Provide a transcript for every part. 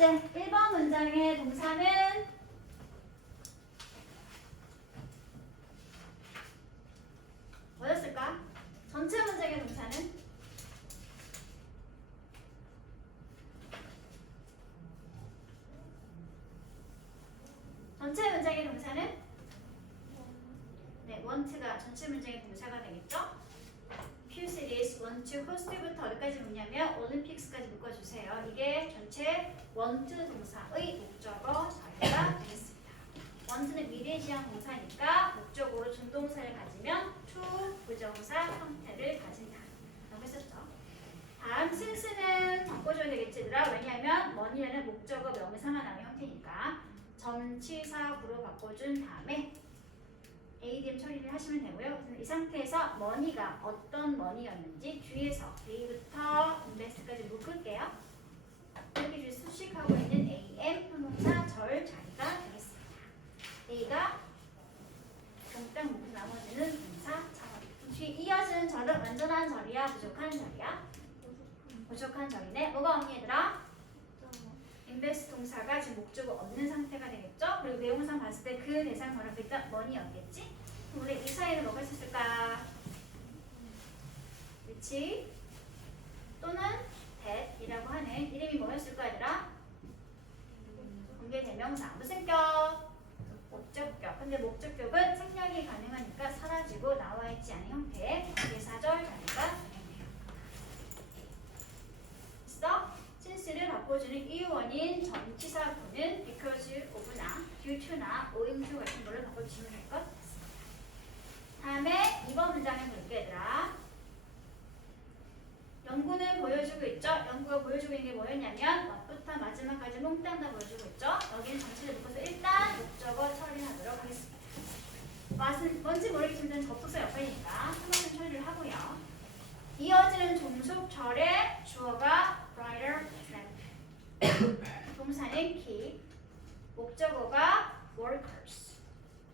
번째 1번 문장의 동사는 뭐였을까? 전체 문장의 동사는 전체 문장의 동사는 네, want가 전체 문장의 동사가 되겠죠? Q-Series want to host부터 어디까지 묻냐면 올림픽스까지 묶어주세요. 이게 전체 want 동사의 목적어 자리가 되겠습니다. want는 미래지향 동사니까 목적으로 준동사를 가지면 to 부정사 형태를 가진다 라고 했었죠. 다음 since는 바꿔줘야 되겠지 얘들아. 왜냐하면 money라는 목적어 명사만 나온 형태니까 전치사구로 바꿔준 다음에 ADM 처리를 하시면 되고요. 이 상태에서 money가 어떤 money였는지 뒤에서 A부터 invest까지 묶을게요. 이렇게 수식하고 있는 AM 형용사 절 자리가 되겠습니다. A가 정딱 묶은 나머지는 동사 절. 뒤에 이어지는 절은 완전한 절이야 부족한 절이야? 부족한 절이네. 뭐가 없니 얘들아? invest 동사가 지금 목적어 없는 상태가 되겠죠? 그리고 내용상 봤을 때 그 대상 번호 일단 money였겠지? 우리 이 사이에 뭐가 있었을까? 그치? 또는 that이라고 하는 이름이 뭐였을까 얘들아? 공개 대명사 무슨 격? 목적격. 근데 목적격은 생략이 가능하니까 사라지고 나와있지 않은 형태의 대사절 자리가 되겠네요. 됐어? since를 바꿔주는 이유원인 전치사구는 because of나 due to나 owing to 같은 걸로 바꿔주시면 될 것 같습니다. 다음에 2번 문장을 볼게 얘들아. 연구는 보여주고 있죠? 연구가 보여주고 있는 게 뭐였냐면 앞부터 마지막까지 몽땅 다 보여주고 있죠? 여기는 전치를 묶어서 일단 목적어 처리하도록 하겠습니다. 맛은 뭔지 모르겠지만 접속사 역할이니까 한 번은 처리를 하고요. 이어지는 종속절의 주어가 brighter, lamp. 동사는 keep, 목적어가 workers.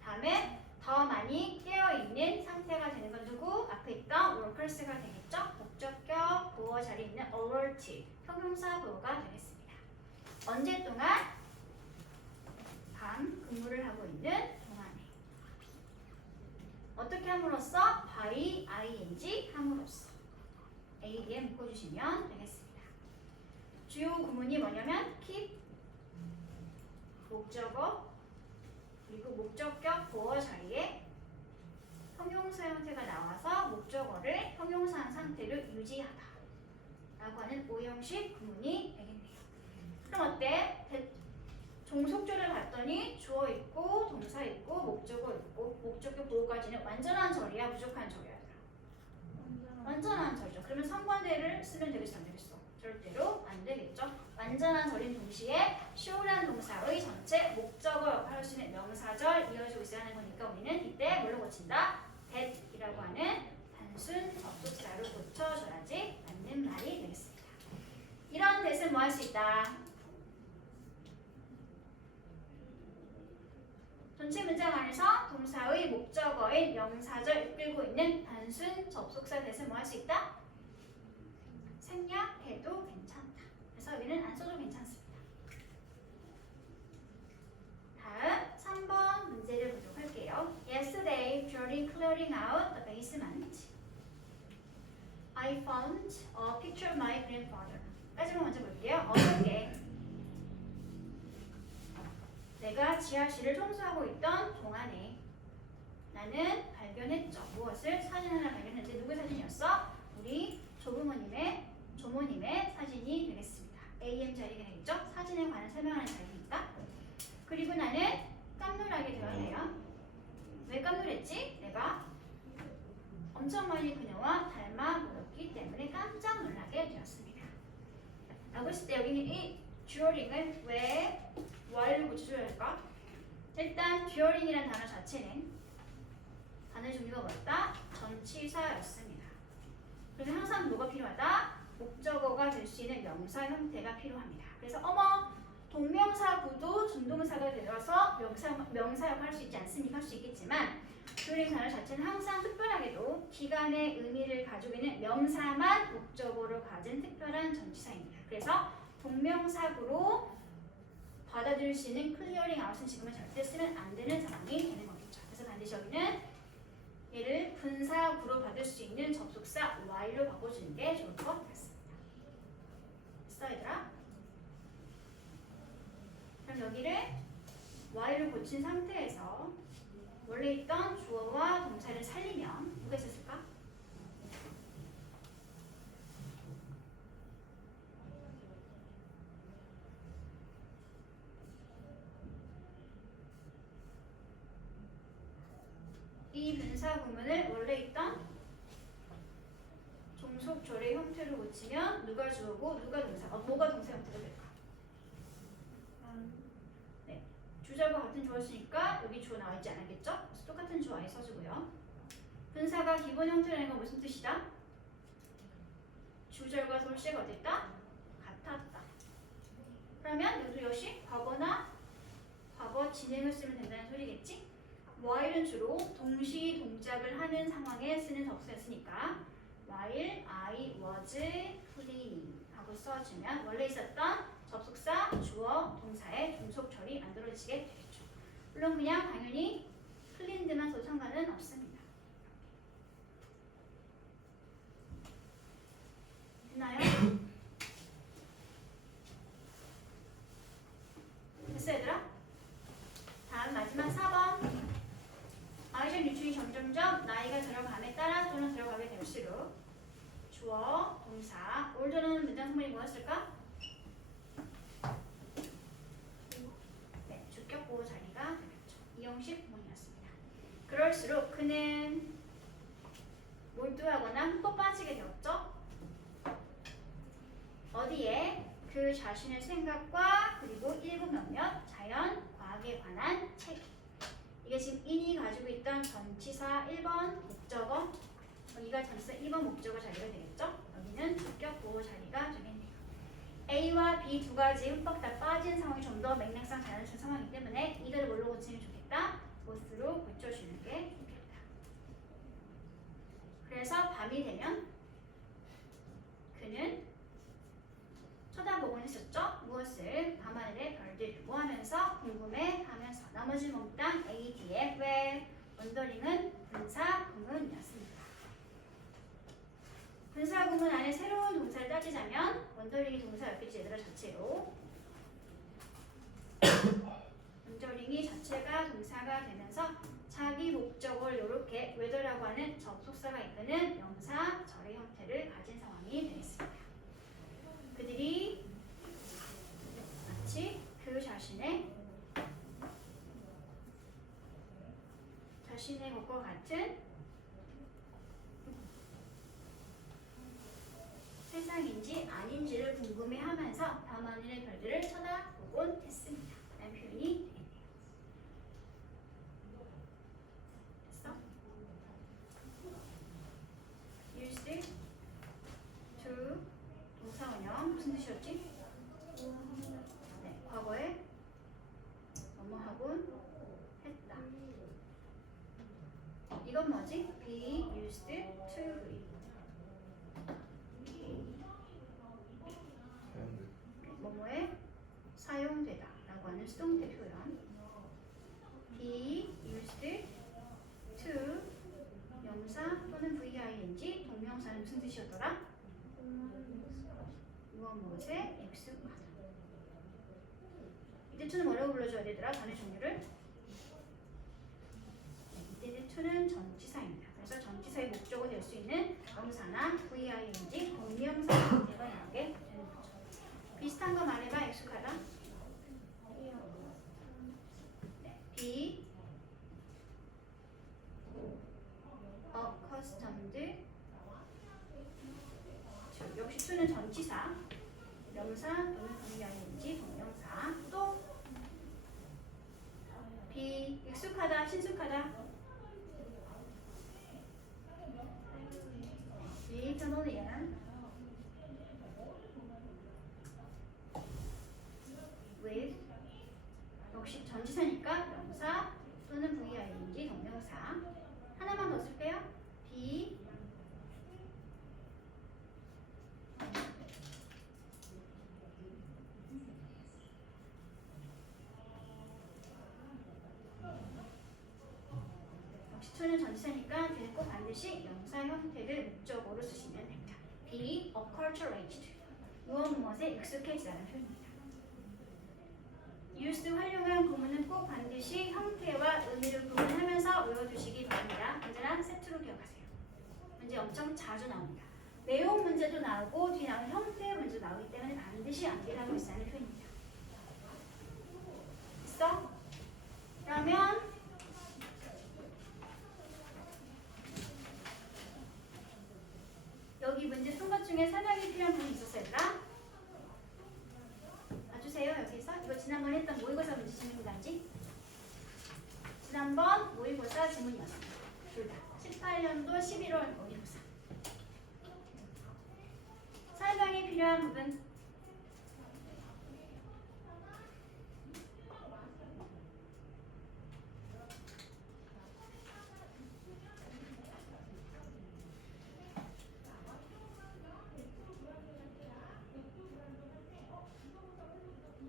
다음에 더 많이 깨어있는 상태가 되는 건 누구? 앞에 있던 workers가 되겠죠? 목적격 보어 자리에 있는 alert, 형용사 보어가 되겠습니다. 언제 동안? 밤 근무를 하고 있는 동안에. 어떻게 함으로써? by ing 함으로써. AD에 묶어주시면 되겠습니다. 주요 구문이 뭐냐면 keep, 목적어, 그리고 목적격 보어 자리에 형용사 형태가 나와서 목적어를 형용사 상태로 유지하다 라고 하는 오형식 구문이 되겠네요. 그럼 어때? 종속절을 봤더니 주어 있고 동사 있고 목적어 있고 목적격 보어까지는 완전한 절이야 부족한 절이야? 완전한 절이죠. 그러면 상관대를 쓰면 되겠어 안 되겠어? 절대로 안 되겠죠. 완전한 절인 동시에 show라는 동사의 전체 목적어 역할을 할 수 있는 명사절 이어지고 있어야 하는 거니까 우리는 이때 뭘로 고친다? that이라고 하는 단순 접속사로 고쳐줘야지 맞는 말이 되겠습니다. 이런 that은 뭐 할 수 있다? 전체 문장 안에서 동사의 목적어인 명사절 이끌고 있는 단순 접속사 that은 뭐 할 수 있다? 생략해도 괜찮다. 그래서 여기는 안 써도 괜찮습니다. 다음 3번 문제를 보도록 할게요. Yesterday, during clearing out the basement, I found a picture of my grandfather. 까지만 먼저 볼게요. 어저께 내가 지하실을 청소하고 있던 동안에 나는 발견했죠. 무엇을? 사진 하나 발견했는데 누구의 사진이었어? 우리 조모님의 사진이 되겠습니다. AM 자리가 되겠죠? 사진에 관한 설명하는 자리니까. 그리고 나는 깜놀하게 되었네요. 왜 깜놀했지? 내가 엄청 많이 그녀와 닮아 보였기 때문에 깜짝 놀라게 되었습니다. 라고 했을 때 여기는 이 during을 왜 while로 고쳐줘야 할까? 일단 during이라는 단어 자체는 단어 종류가 뭐였다? 전치사였습니다. 그러면 항상 뭐가 필요하다? 목적어가 될 수 있는 명사 형태가 필요합니다. 그래서 어머 동명사구도 준동사가 되어서 명사 역할을 할 수 있지 않습니까? 할 수 있겠지만 during 단어 자체는 항상 특별하게도 기간의 의미를 가지고 있는 명사만 목적어로 가진 특별한 전치사입니다. 그래서 동명사구로 받아들일 수 있는 클리어링 아웃은 지금은 절대 쓰면 안 되는 상황이 되는 거겠죠. 그래서 반드시 여기는 얘를 분사구로 받을 수 있는 접속사 while로 바꿔주는 게 좋을 것 같습니다. 됐어 얘들아? 그럼 여기를 while을 고친 상태에서 원래 있던 주어와 동사를 살리면 누가 있었을까? 이 분사 구문을 원래 있던 종속절의 형태로 고치면 누가 주어고 누가 동사, 뭐가 동사 형태가 될까? 네, 주절과 같은 주어였으니까 여기 주어 나와 있지 않았겠죠? 그래서 똑같은 주어 아예 써주고요. 분사가 기본 형태라는 건 무슨 뜻이다? 주절과 돌시가 어땠다? 같았다. 그러면 여기도 역시 과거나 과거 진행을 쓰면 된다는 소리겠지? while은 주로 동시 동작을 하는 상황에 쓰는 접속사였으니까 while I was cleaning 하고 써주면 원래 있었던 접속사, 주어, 동사의 종속 처리 만들어지게 되겠죠. 물론 그냥 당연히 cleaned만 써도 상관은 없습니다. 됐나요? 됐어 얘들아? 다음 마지막 4번. 아이들 유충이 점점점 나이가 들어감에 따라 또는 들어가게 될수록 주어, 동사, 올드는 문장 성분이 뭐였을까? 네, 주격 보호 자리가 되겠죠. 이형식 구문이었습니다. 그럴수록 그는 몰두하거나 흠뻑 빠지게 되었죠. 어디에? 그 자신의 생각과 그리고 읽은 몇몇 자연, 과학에 관한 책. 이게 지금 인이 가지고 있던 전치사 1번 목적어, 여기가 전치사 2번 목적어 자리가 되겠죠? 여기는 주격 보호 자리가 되겠네요. A와 B 두 가지 흠뻑 다 빠진 상황이 좀 더 맥락상 자연스러운 상황이기 때문에 이걸 뭘로 고치면 좋겠다? 보스로 고쳐주는 게 좋겠다. 그래서 밤이 되면 그는 쳐다보곤 했었죠? 무엇을? 밤하늘의 별들을 뭐하면서? 궁금해하면서. 나머지 몽땅 A, D의 왜? 원더링은 분사 구문이었습니다. 분사 구문 안에 새로운 동사를 따지자면 원더링이 동사였겠지 얘들아 자체로. 원더링이 자체가 동사가 되면서 자기 목적을 이렇게 whether라고 하는 접속사가 이끄는 명사, 절의 형태를 가진 상황이 되겠습니다. 그들이 마치 그 자신의 것과 같은 세상인지 아닌지를 궁금해하면서 밤하늘의 별들을 쳐다보곤 했습니다. 라는 표현이 되겠네요. 됐어? Used to 동사원형 무슨 뜻이었지? 네, 과거에 뭐뭐 하곤 했다. 이건 뭐지? be used to be. 뭐뭐에 사용되다 라고 하는 수동태 표현. be used to 명사 또는 VING 동명사는 무슨 뜻이었더라? 무엇에 익숙하다. 이때 to는 뭐라고 불러줘야 되더라? 단의 종류를? 이때 to는 전치사입니다. 그래서 전치사의 목적어 될 수 있는 명사나 VING 동명사 형태가 나오게 되는 거죠. 비슷한 거 말해봐. 익숙하다. 네, be accustomed to. 역시 to는 전치사. 명사 또는 VING 동명사. 또 be 익숙하다, 친숙하다. be familiar with. 역시 전치사니까 명사 또는 VING 동명사. 하나만 더 쓸게요. be 전치사니까 뒤는 꼭 반드시 명사 형태를 목적어로 쓰시면 됩니다. be acculturated. 무엇에 익숙해지다는 표현입니다. used 활용한 구문은 꼭 반드시 형태와 의미를 구분하면서 외워두시기 바랍니다. 언제나 세트로 기억하세요. 문제 엄청 자주 나옵니다. 내용 문제도 나오고 뒤에 나오는 형태 문제도 나오기 때문에 반드시 암기를 하고 있어야 하는 표현입니다. 있어? 그러면 여기 문제 푼 것 중에 설명이 필요한 부분이 있었어요, 얘들아? 봐주세요, 여기서. 이거 지난번 했던 모의고사 문제 질문까지. 지난번 모의고사 지문이었습니다. 둘 다. 18년도 11월 모의고사. 설명이 필요한 부분.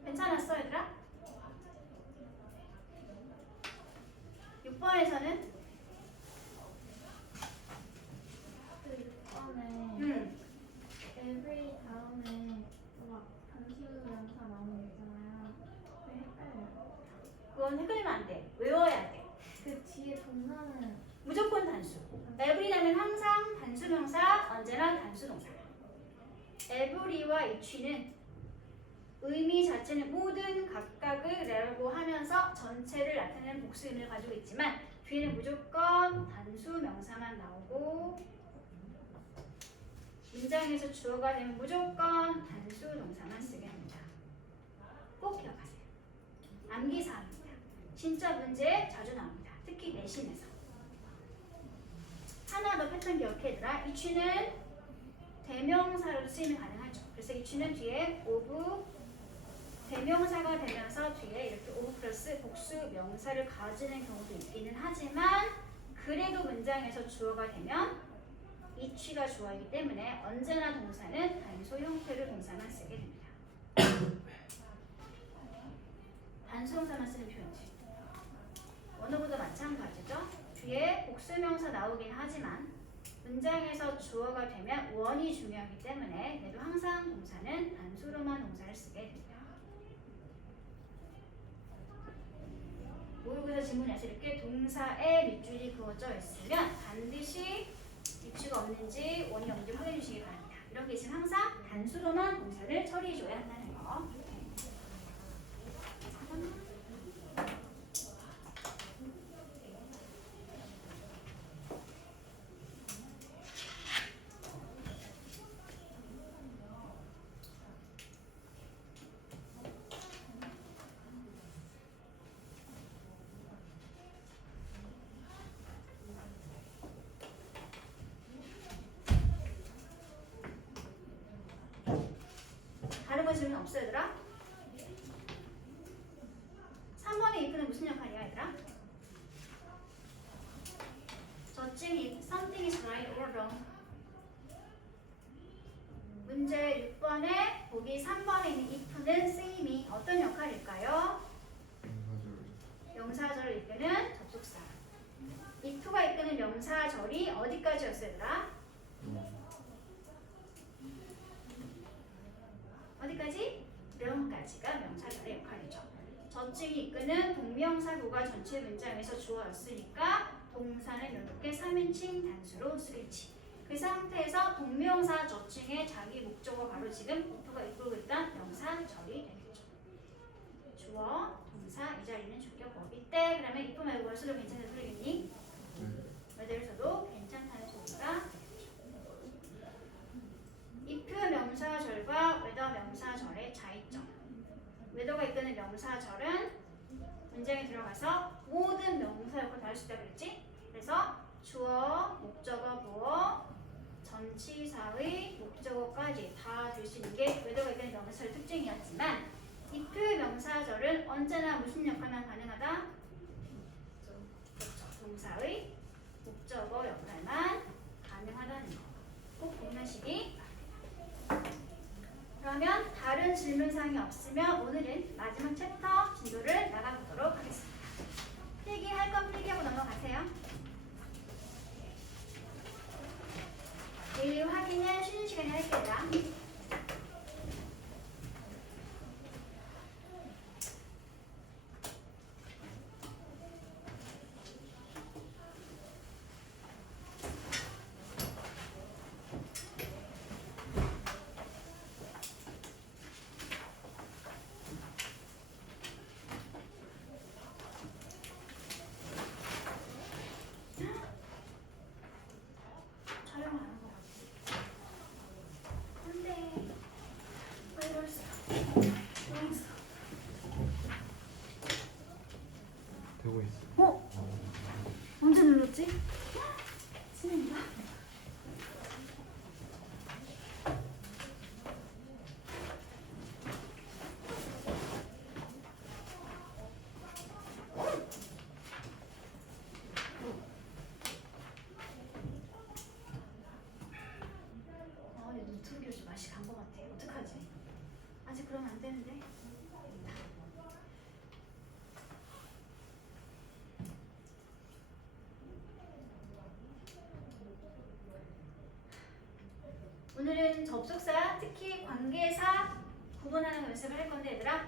괜찮았어, 얘들아? 6번에서는 그 6번에 every 다음에 막 단수 명사 나오는 거 있잖아요. 왜 헷갈려요? 그건 헷갈리면 안 돼. 외워야 돼. 그 뒤에 동사는 무조건 단수. every라면 항상 단수명사, 언제나 단수동사. every와 each는 의미 자체는 모든 각각을 라고 하면서 전체를 나타내는 복수 의미를 가지고 있지만 뒤에는 무조건 단수명사만 나오고 문장에서 주어가 되면 무조건 단수동사만 쓰게 합니다. 꼭 기억하세요. 암기사항입니다. 진짜 문제 자주 나옵니다. 특히 내신에서. 하나 더 패턴 기억해 얘들아. each는 대명사로도 쓰임이 가능하죠. 그래서 each는 뒤에 of 대명사가 되면서 뒤에 이렇게 of 플러스 복수 명사를 가지는 경우도 있기는 하지만 그래도 문장에서 주어가 되면 each가 주어이기 때문에 언제나 동사는 단수 형태로 동사만 쓰게 됩니다. 단수 동사만 쓰는 표현이지. 원어보다 마찬가지죠. 뒤에 복수명사 나오긴 하지만 문장에서 주어가 되면 원이 중요하기 때문에 그래도 항상 동사는 단수로만 동사를 쓰게 됩니다. 모의고사 지문에서 이렇게 동사에 밑줄이 그어져 있으면 반드시 입주가 없는지 원이 없는지 확인해 주시기 바랍니다. 이런 게 있으면 항상 단수로만 동사를 처리해 줘야 한다는 거. 다른 거 질문 없어 얘들아? 3번의 if는 무슨 역할이야 얘들아? 저쯤 if something is right or wrong. 문제 6번에 보기 3번에 있는 if는 쓰임이 어떤 역할일까요? 명사절을 이끄는 접속사. if가 이끄는 명사절이 어디까지였어 얘들아? 어디까지? 명까지가 명사절의 역할이죠. 저증이 이끄는 동명사구가 전체 문장에서 주어였으니까 동사는 이렇게 3인칭 단수로 쓰겠지. 그 상태에서 동명사 저증의 자기 목적어 바로 지금 if가 이끌고 있던 명사절이 되겠죠. 주어, 동사, 이 자리는 주격어기 때 그러면 if 말고 뭘 써도 괜찮은 소리겠니? 뭐대로 써도 괜찮다는 소리가 if 명사절과 whether 명사절의 차이점. whether가 이끄는 명사절은 문장에 들어가서 모든 명사 역할을 다 할 수 있다고 그랬지? 그래서 주어, 목적어, 보어, 전치사의 목적어까지 다 줄 수 있는 게 whether가 이끄는 명사절의 특징이었지만 if 명사절은 언제나 무슨 역할만 가능하다? 그렇죠. 동사의 목적어 역할만 가능하다는 거. 꼭 공유하시기 그러면 다른 질문사항이 없으면 오늘은 마지막 챕터 진도를 나가보도록 하겠습니다. 필기할 건 필기하고 넘어가세요. 이 확인은 쉬는 시간에 할게요. 촬영 안 하고 안돼. 왜 이랬어? 망했어. 되고 있어. 어? 언제 눌렀지? 진행이다. 노트북이 좀 맛이 간 것 같아. 어떡하지? 아직 그러면 안 되는데. 오늘은 접속사, 특히 관계사 구분하는 연습을 할 건데 얘들아.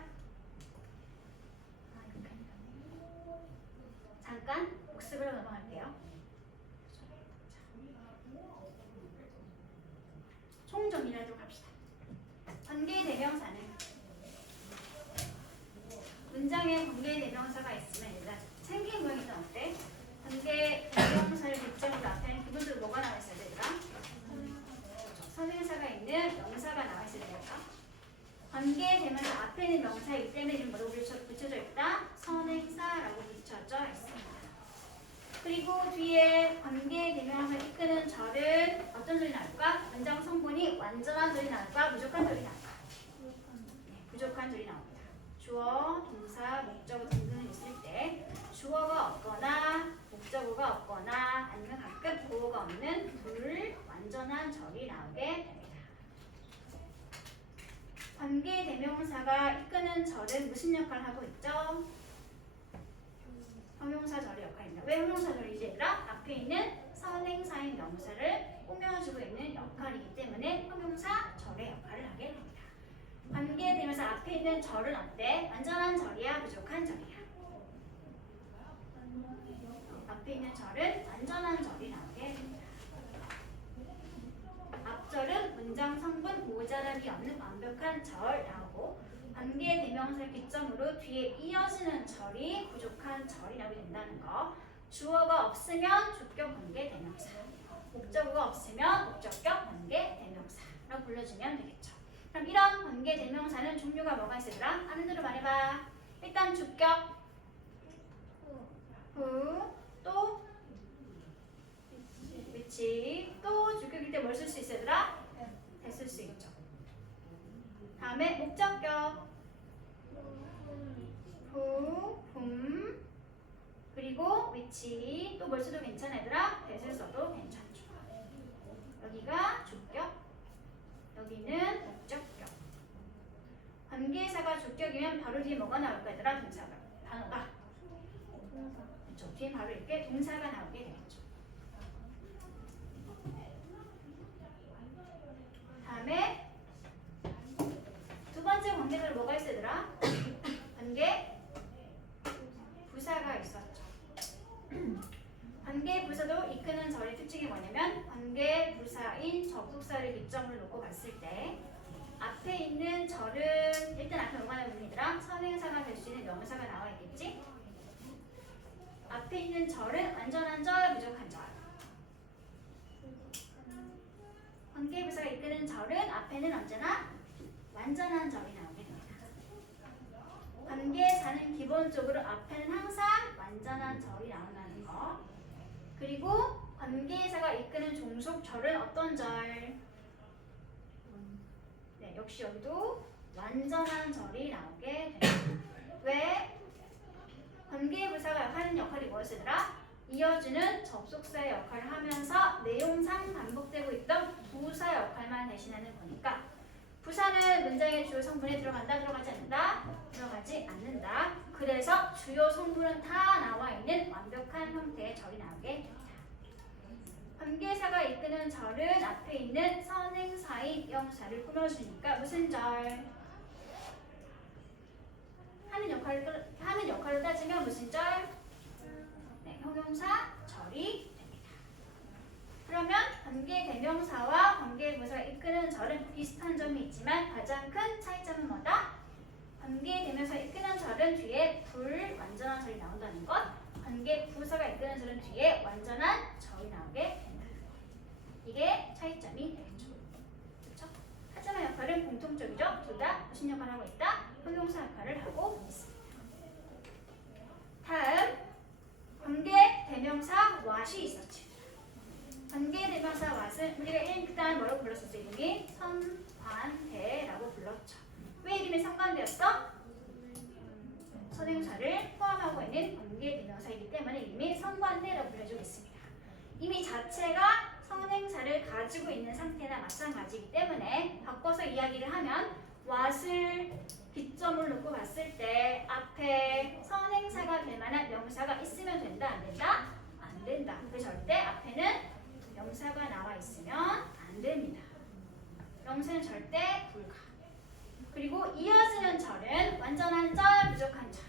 잠깐 복습으로 넘어갈게요. 총정리하도록 합시다. 관계 대명사는 문장에 관계 대명사가 있으면 얘들아 생긴 모양이 좀 어때? 관계 대명사를 뒷장으로 앞에는 기본적으로 뭐가 나와 있어야 되더라? 선행사가 있는 명사가 나와 있어야 되겠다. 관계 대명사 앞에는 명사이기 때문에 이름 뭐라고 붙여져 있다? 선행사라고 붙여져 있습니다. 그리고 뒤에 관계 대명사를 이끄는 절은 어떤 절이 나올까? 문장 성분이 완전한 절이 나올까? 부족한 절이 나올까? 부족한 절이 나옵니다. 주어, 동사, 목적어 등등이 있을 때 주어가 없거나 목적어가 없거나 아니면 가끔 보어가 없는 불완전한 절이 나오게 됩니다. 관계 대명사가 이끄는 절은 무슨 역할을 하고 있죠? 형용사절의 역할입니다. 왜 형용사절이지 얘들아? 앞에 있는 선행사인 명사를 꾸며주고 있는 역할이기 때문에 형용사절의 역할을 하게 됩니다. 관계대명사 앞에 있는 절은 어때? 완전한 절이야? 부족한 절이야? 앞에 있는 절은 완전한 절이 나오게 됩니다. 앞절은 문장 성분 모자람이 없는 완벽한 절 나오고 관계 대명사를 기점으로 뒤에 이어지는 절이 부족한 절이 나오게 된다는 거. 주어가 없으면 주격 관계 대명사, 목적어가 없으면 목적격 관계 대명사라고 불러주면 되겠죠. 그럼 이런 관계 대명사는 종류가 뭐가 있으더라? 하는 대로 말해봐. 일단 주격, 후, 또 위치, 또 주격일 때 뭘 쓸 수 있으더라? 됐을 수 있죠. 다음에 목적격, 후, 붐, 그리고 위치, 또 뭘 써도 괜찮아 얘들아? 대을 써도 괜찮죠. 여기가 주격, 여기는 목적격. 관계사가 주격이면 바로 뒤에 뭐가 나올까 얘들아? 동사가, 단어가. 그렇죠. 뒤에 바로 이렇게 동사가 나오게 되겠죠. 다음에 두 번째 관계대로 뭐가 있어 얘들아? 관계 부사가 있었죠. 관계 부사도 이끄는 절의 특징이 뭐냐면 관계 부사인 접속사를 기점으로 놓고 봤을 때 앞에 있는 절은 일단 앞에 뭐가 나오는 얘들아? 선행사가 될 수 있는 명사가 나와 있겠지? 앞에 있는 절은 완전한 절, 부족한 절. 관계 부사가 이끄는 절은 앞에는 언제나 완전한 절이 나오게 됩니다. 관계사는 기본적으로 앞에는 항상 완전한 절이 나온다는 거. 그리고 관계사가 이끄는 종속절은 어떤 절? 네, 역시 여기도 완전한 절이 나오게 됩니다. 왜? 관계부사가 하는 역할이 무엇이더라? 이어주는 접속사의 역할을 하면서 내용상 반복되고 있던 부사 역할만 대신하는 거니까 부사는 문장의 주요 성분에 들어간다, 들어가지 않는다? 들어가지 않는다. 그래서 주요 성분은 다 나와 있는 완벽한 형태의 절이 나오게 됩니다. 관계사가 이끄는 절은 앞에 있는 선행사인 명사를 꾸며주니까 무슨 절? 하는 역할을 따지면 무슨 절? 네, 형용사 절이 됩니다. 그러면 관계대명사와 관계부사가 이끄는 절은 비슷한 점이 있지만 가장 큰 차이점은 뭐다? 관계대명사가 이끄는 절은 뒤에 불완전한 절이 나온다는 것, 관계부사가 이끄는 절은 뒤에 완전한 절이 나오게 된다. 이게 차이점이 되겠죠. 그렇죠? 하지만 역할은 공통적이죠. 둘 다 무슨 역할을 하고 있다? 형용사 역할을 하고 있습니다. 다음 관계대명사 what이 있었지. 관계대명사 what은 우리가 일단 뭐라고 불렀었어? 이름이 선관대라고 불렀죠. 왜 이름이 선관대였어? 선행사를 포함하고 있는 관계대명사이기 때문에 이름이 선관대라고 불려주고 있습니다. 이미 자체가 선행사를 가지고 있는 상태나 마찬가지이기 때문에 바꿔서 이야기를 하면 what을 기점을 놓고 봤을 때 앞에 선행사가 될 만한 명사가 있으면 된다, 안 된다? 안 된다. 그래서 절대 앞에는 명사가 나와 있으면 안 됩니다. 명사는 절대 불가. 그리고 이어지는 절은 완전한 절, 부족한 절.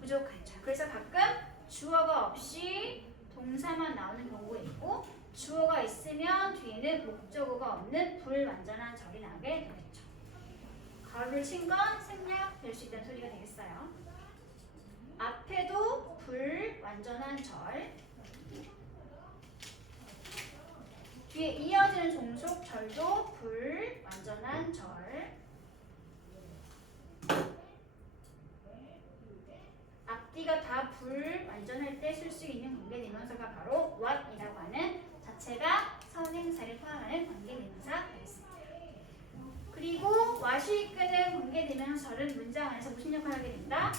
부족한 절. 그래서 가끔 주어가 없이 동사만 나오는 경우가 있고 주어가 있으면 뒤에는 목적어가 없는 불완전한 절이 나오게 되겠죠. 가로를 친 건 생략될 수 있다는 소리가 되겠어요. 앞에도 불완전한 절, 뒤에 이어지는 종속 절도 불완전한 절, 앞뒤가 다 불완전할 때 쓸 수 있는 관계대명사가 바로 what이라고 하는 자체가 선행사를 포함하는 관계대명사 되겠습니다. 그리고 what이 이끄는 관계대명사절은 문장 안에서 무슨 역할을 하게 된다?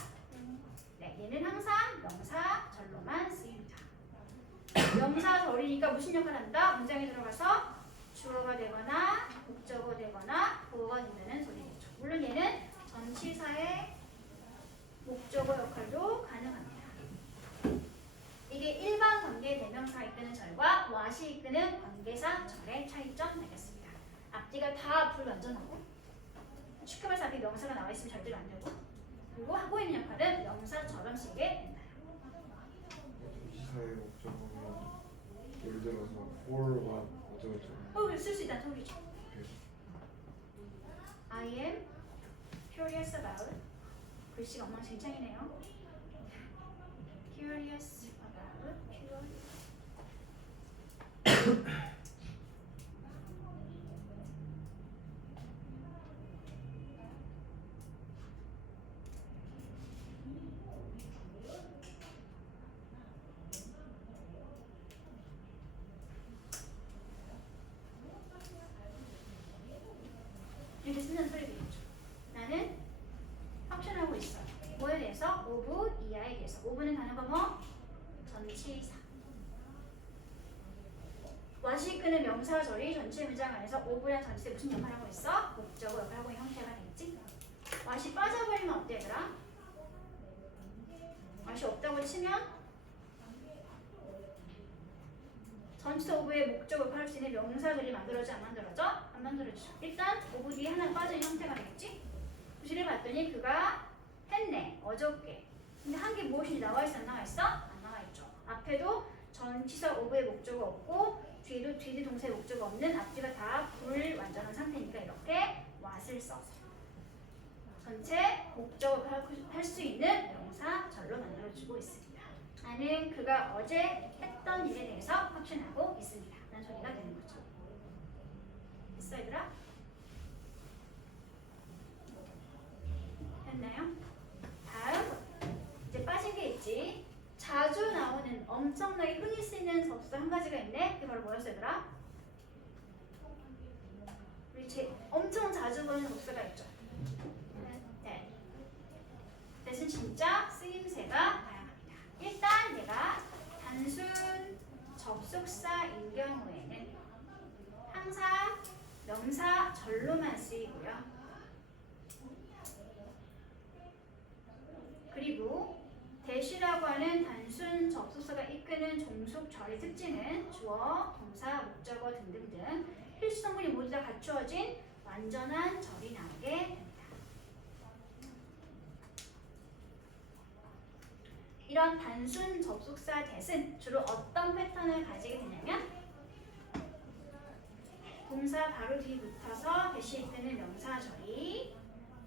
네, 얘는 항상 명사절로만 쓰입니다. 명사절이니까 무슨 역할을 한다? 문장에 들어가서 주어가 되거나 목적어 되거나 보어가 된다는 소리겠죠. 물론 얘는 전치사의 목적어 역할도 가능합니다. 이게 일반 관계대명사가 이끄는 절과 what이 이끄는 관계사절의 차이점 되겠습니다. 앞뒤가 다 불완전하고 축하면서 앞에 명사가 나와 있으면 절대로 안 되고 그리고 하고 있는 역할은 명사처럼 쓰게 된다. 시사의 목적어는 예를 들어서 for what 어쩌고저쩌고. 쓸 수 있다는 소리죠. I am curious about. 글씨가 엉망진창이네요. Curious about. 이렇게 쓰는 소리 되겠죠. 나는 확신하고 있어. 뭐에 대해서? of, 이하에 대해서. of는 단어가 뭐? 전치사. what이 이끄는 명사절이 전체 문장 안에서 of랑 전치사에 무슨 역할을 하고 있어? 목적어 역할을 하고 있는 형태가 되겠지? what이 빠져버리면 어때 얘들아? what이 없다고 치면 전치사 of의 목적어 역할을 할 수 있는 명사절이 만들어져 안 만들어져? 안 만들어지죠. 일단 of 뒤에 하나 빠진 형태가 되겠지? 구실을 봤더니 그가 했네, 어저께. 근데 한 게 무엇인지 나와 있어, 안 나와 있어? 안 나와 있죠. 앞에도 전치사 of의 목적어 없고 뒤에도 뒤에 동사의 목적어 없는 앞뒤가 다 불완전한 상태니까 이렇게 what을 써서 전체 목적어 할 수 있는 명사절로 만들어주고 있습니다. 나는 그가 어제 했던 일에 대해서 확신하고 있습니다. 라는 소리가 되는 거죠. 됐어 얘들아? 됐나요? 다음 이제 빠진 게 있지. 자주 나오는 엄청나게 흔히 쓰이는 접수 한 가지가 있네. 그게 바로 뭐였어 얘들아? 우리 엄청 자주 보는 접수가 있죠. 네. 대신 진짜 쓰임새가 다양합니다. 일단 얘가 단순 접속사인 경우에는 항상 명사절로만 쓰이고요. 그리고 대시라고 하는 단수 단순 접속사가 이끄는 종속 절의 특징은 주어, 동사, 목적어 등등등 필수 성분이 모두 다 갖추어진 완전한 절이 나오게 됩니다. 이런 단순 접속사 that은 주로 어떤 패턴을 가지게 되냐면 동사 바로 뒤 붙어서 대시 이끄는 명사절이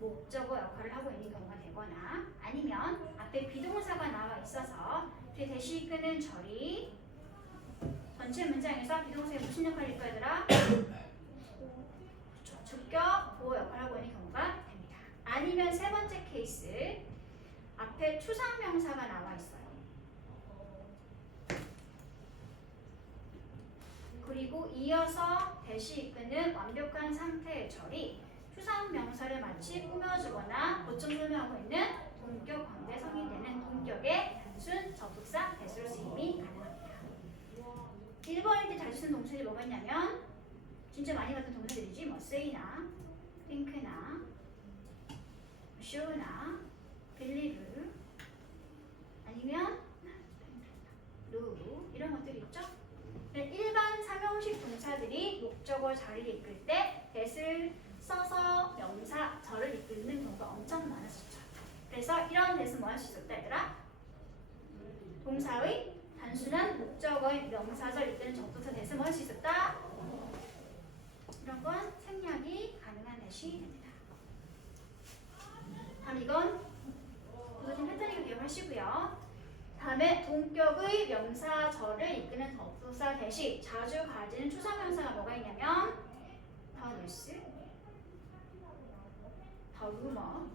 목적어 역할을 하고 있는 경우가 되거나 아니면 앞에 비동사가 나와 있어서 뒤에 대시 이끄는 절이 전체 문장에서 비동사에 무슨 역할을 이끌어야 되라? 주격, 보호 역할을 하고 있는 경우가 됩니다. 아니면 세 번째 케이스 앞에 추상명사가 나와 있어요. 그리고 이어서 대시 이끄는 완벽한 상태의 절이 추상명사를 마치 꾸며주거나 보충 설명하고 있는 동격 관계성이 되는 동격의 단순 접속사 that으로 쓰임이 가능합니다. 1번일 때 자주 쓰는 동사들이 뭐가 있냐면 진짜 많이 봤던 동사들이지 뭐 say나 think나 show나 believe 아니면 do 이런 것들이 있죠. 일반 사명식 동사들이 목적어 자리를 이끌 때 that을 써서 명사 절을 이끄는 경우가 엄청 많았었죠. 그래서 이런 that은 뭐 할 수 있었다 얘들아? 동사의 단순한 목적어의 명사절 이끄는 접속사 that은 뭐 할 수 있었다? 이런 건 생략이 가능한 that이 됩니다. 다음 이건 부서진 패턴이고 기억하시고요. 다음에 동격의 명사절을 이끄는 접속사 that이 자주 가지는 추상명사가 뭐가 있냐면 the news, the rumor,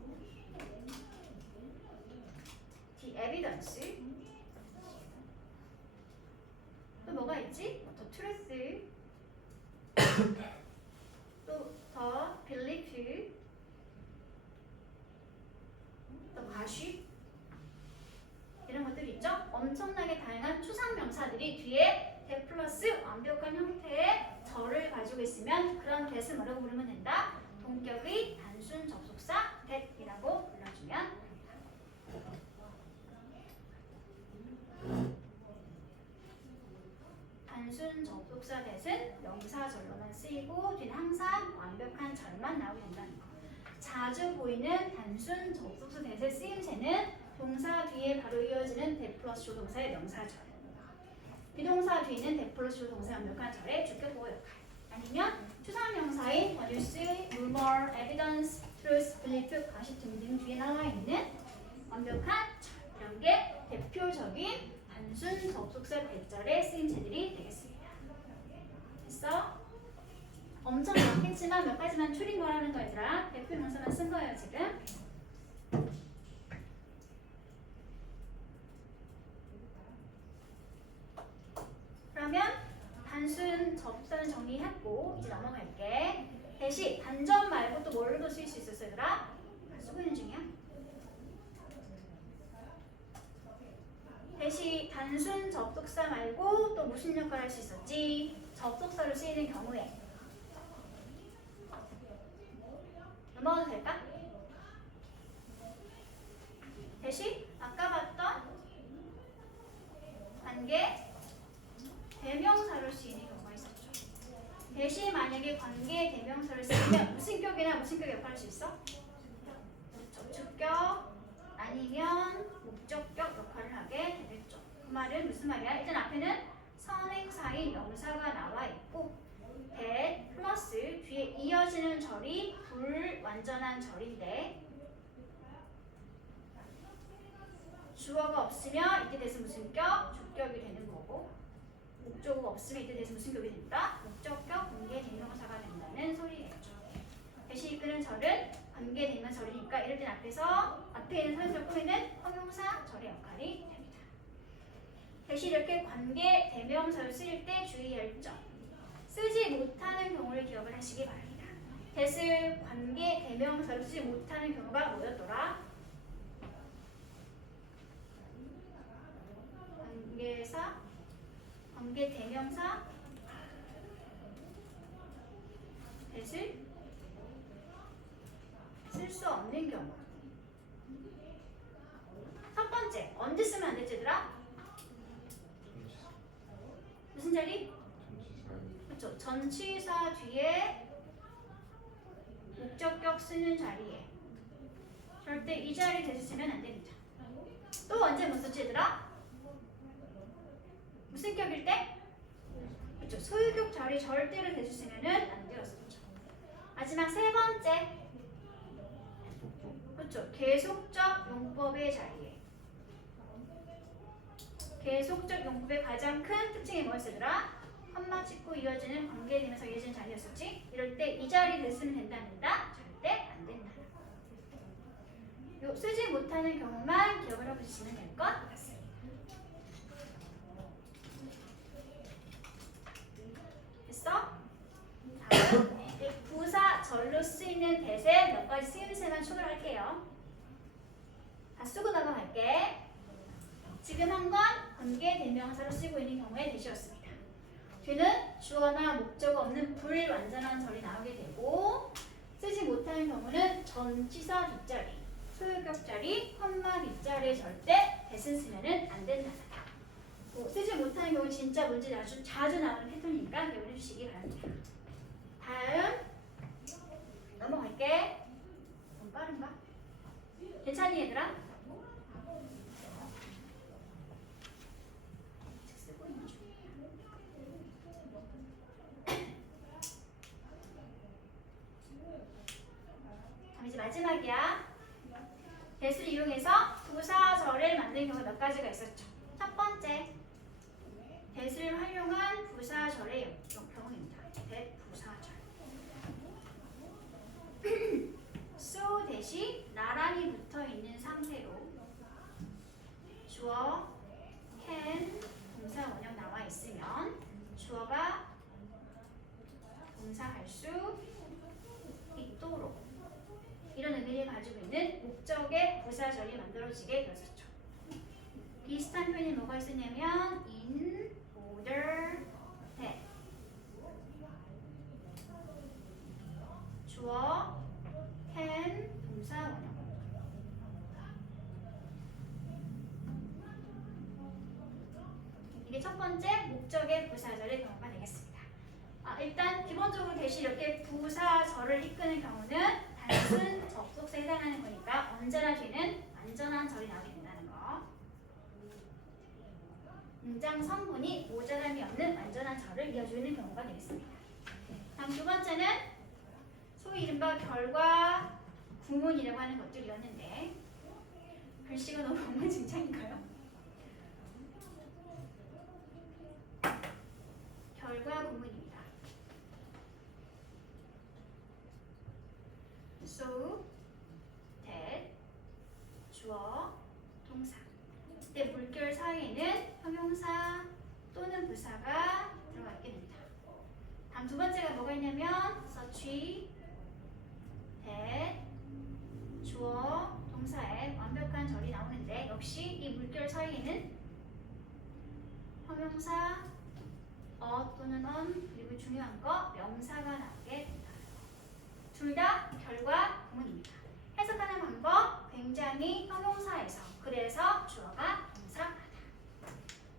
the evidence 또 뭐가 있지? the truth 또 the belief 또 gossip 이런 것들이 있죠? 엄청나게 다양한 추상명사들이 뒤에 that 플러스 완벽한 형태의 절을 가지고 있으면 그런 that을 뭐라고 부르면 된다? 동격의 단순 접속사 that이라고 불러주면 됩니다. 단순 접속사 that은 명사절로만 쓰이고 뒤는 항상 완벽한 절만 나오게 된다는 거. 자주 보이는 단순 접속사 that의 쓰임새는 동사 뒤에 바로 이어지는 that 플러스 조동사의 명사절, 비동사 뒤에는 that 플러스 조동사의 완벽한 절의 주격 보호 역할, 아니면 추상명사인 news, rumor, evidence, truth, belief, gossip 등등 뒤에 나와 있는 완벽한 절, 이런 게 대표적인 단순 접속사 that절의 쓰임새들이 되겠습니다. 됐어? 엄청 많겠지만 몇 가지만 추린 거라는 거 얘들아. 대표 명사만 쓴 거예요 지금. 그러면 단순 접속사는 정리했고 이제 넘어갈게. 대신 단전 말고 또 뭘로 쓸 수 있었어 얘들아? 쓰고 있는 중이야. 대신 단순 접속사 말고 또 무슨 역할을 할 수 있었지? 접속사로 쓰이는 경우에 넘어가도 될까? 대신 아까 봤던 관계 대명사로 쓰이는 경우가 있었죠. 대신 만약에 관계 대명사를 쓰면 무슨 격이나 무슨 격 역할을 할 수 있어? 주격 아니면 목적격 역할을 하게 되겠죠. 그 말은 무슨 말이야? 일단 앞에는 선행사인 명사가 나와 있고 that 플러스 뒤에 이어지는 절이 불완전한 절인데 주어가 없으면 이때 대해서 무슨 격? 주격이 되는 거고 목적어가 없으면 이때 대해서 무슨 격이 된다? 목적격 관계 대명사가 된다는 소리겠죠. 대신 이끄는 절은 관계 대명절이니까 이럴 땐 앞에 있는 사람들 꾸미는 형용사 절의 역할이 됩니다. 대신 이렇게 관계 대명사를 쓸 때 주의할 점, 쓰지 못하는 경우를 기억을 하시기 바랍니다. that을 관계 대명사로 쓰지 못하는 경우가 뭐였더라? 관계사, 관계 대명사, that을 쓸 수 없는 경우. 첫 번째, 언제 쓰면 안 되지 얘들아? 자리? 전치사요. 그렇죠. 전치사 뒤에 목적격 쓰는 자리에 절대 이 자리 대수 쓰면 안 됩니다. 또 언제 못 썼지 얘들아? 무슨 격일 때? 그렇죠. 소유격 자리 절대로 대수 쓰면은 안 되었었죠. 마지막 세 번째. 계속적. 그렇죠. 계속적 용법의 자리에. 계속적 용법의 가장 큰 특징이 뭐였더라? 컴마 찍고 이어지는 관계되면서 이어지는 자리였었지? 이럴 때 이 자리 됐으면 된답니다. 절대 안 된다. 요 쓰지 못하는 경우만 기억을 해보시면 될 것 같습니다. 됐어? 다음 부사 절로 쓰이는 대세 몇 가지 쓰임새만 초월할게요. 다 쓰고 넘어갈게. 지금 한 건 관계 대명사로 쓰고 있는 경우의 대시였습니다. 뒤는 주어나 목적 없는 불완전한 절이 나오게 되고 쓰지 못하는 경우는 전치사 뒷자리, 소유격 자리, 컴마 뒷자리에 절대 대신 쓰면은 안 된다. 쓰지 못하는 경우 진짜 문제 아주 자주 나오는 패턴이니까 기억해 주시기 바랍니다. 다음 넘어갈게. 좀 빠른가? 괜찮니 얘들아? 쓰고 있는 중이야. 다음 이제 마지막이야. 대수를 이용해서 부사절을 만든 경우 몇 가지가 있었죠. 첫 번째, 대수를 활용한 부사절의 경우입니다. 대부사절. so 대시 나란히 붙어 있는 상태로 주어, can, 동사 원형 나와 있으면 주어가 동사할 수 있도록 이런 의미를 가지고 있는 목적의 부사절이 만들어지게 되었죠. 비슷한 표현이 뭐가 있었냐면 in order that 주어 can 동사 원형 이게 첫 번째 목적의 부사절의 경우가 되겠습니다. 일단 기본적으로 대신 이렇게 부사절을 이끄는 경우는 단순 접속사에 해당하는 거니까 언제나 뒤는 완전한 절이 나오게 된다는 거. 문장 성분이 모자람이 없는 완전한 절을 이어주는 경우가 되겠습니다. 다음 두 번째는 소위 이른바 결과 구문이라고 하는 것들이었는데 글씨가 너무 엉망진창인가요? 결과 구문입니다. So, that, 주어, 동사. 이때 물결 사이에는 형용사 또는 부사가 들어가 있게 됩니다. 다음 두 번째가 뭐가 있냐면 such, that, 주어, 동사에 완벽한 절이 나오는데 역시 이 물결 사이에는 형용사, 또는 on 그리고 중요한 거 명사가 나오게 된다. 둘 다 결과 구문입니다. 해석하는 방법 굉장히 형용사에서 그래서 주어가 동사하다.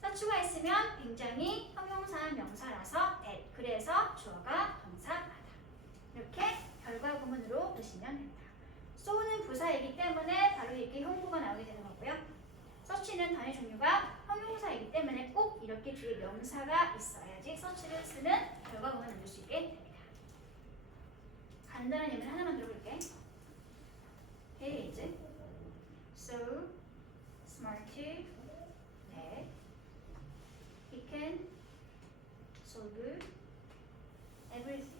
서추가 있으면 굉장히 형용사 명사라서 that 그래서 주어가 동사하다. 이렇게 결과 구문으로 보시면 됩니다. so는 부사이기 때문에 바로 이렇게 형부가 나오게 되는 거고요. 서치는 단위 종류가 형용사이기 때문에 꼭 이렇게 뒤에 명사가 있어야지 서치를 쓰는 결과 구문을 만들 수 있게 됩니다. 간단한 예문 하나만 들어볼게. He is so smart that he can solve everything.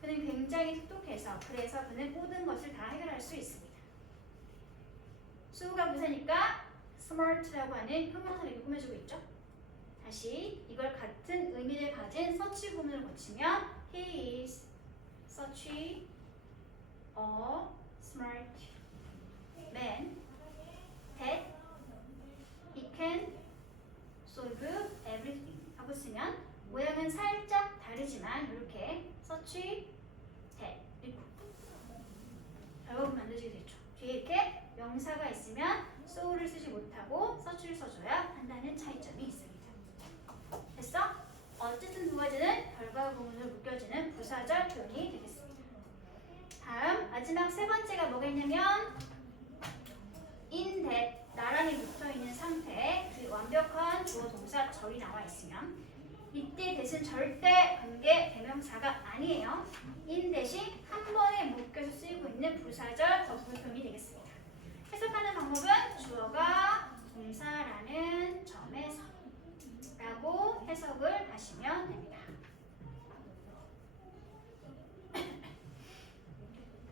그는 굉장히 똑똑해서 그래서 그는 모든 것을 다 해결할 수 있습니다. so가 부사니까 smart라고 하는 형용사를 꾸며주고 있죠. 다시 이걸 같은 의미를 가진 서치 구문을 고치면 he is such a smart man that he can solve everything 하고 쓰면 모양은 살짝 다르지만 이렇게 such that 이렇게 결과물 만들어지게 되죠. 뒤에 이렇게 명사가 있으면 so so를 쓰지 못하고 such를 써줘야 한다는 차이점이 있습니다. 됐어? 어쨌든 두 가지는 결과 부분으로 묶여지는 부사절 표현이 되겠습니다. 다음 마지막 세 번째가 뭐가 있냐면 in that 나란히 붙어있는 상태에 그 완벽한 주어 동사 절이 나와 있으면 이때 대신 절대 관계 대명사가 아니에요. in 대신 한 번에 묶여서 쓰이고 있는 부사절 덧붙 표현이 되겠습니다. 해석하는 방법은 주어가 동사라는 점에서 라고 해석을 하시면 됩니다.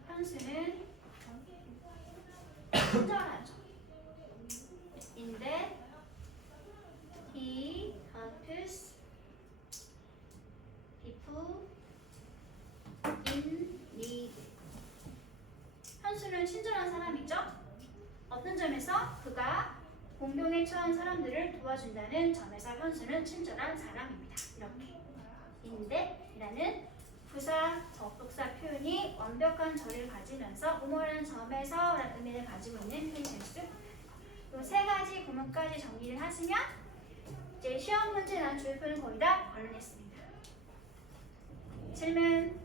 현수는 친절하죠. In that he helps people in need. 현수는 친절한 사람이죠. 어떤 점에서 그가 공동에 처한 사람들을 도와준다는 점에서 현수는 친절한 사람입니다. 이렇게 인데라는 부사 접속사 표현이 완벽한 절을 가지면서 뭐뭐라는 점에서 라는 의미를 가지고 있는 표현이 될 수 있습니다. 이 세 가지 구문까지 정리를 하시면 이제 시험 문제에 나온 주요 표현은 거의 다 관련했습니다. 질문.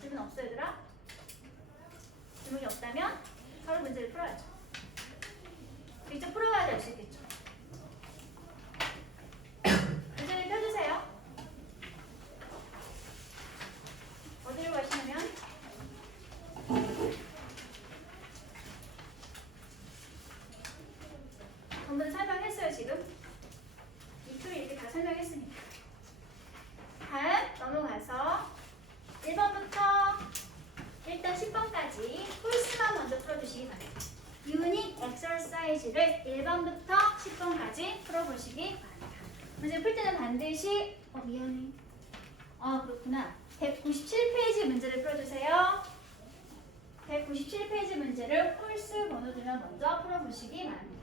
질문 없어 얘들아? 질문이 없다면 바로 문제를 풀어야죠. 직접 풀어봐야 될 수 있겠죠. 문제를 펴주세요. 어디로 가시냐면 전부 다 설명했어요 지금. 이 틀을 이렇게 다 설명했으니까. 다음 넘어가서 1번부터 일단 10번까지 홀수만 먼저 풀어주시기 바랍니다. 유닛 엑서사이즈를 1번부터 10번까지 풀어보시기 바랍니다. 문제 풀 때는 반드시 미안해. 그렇구나. 197페이지 문제를 풀어주세요. 197페이지 문제를 홀수 번호들만 먼저 풀어보시기 바랍니다.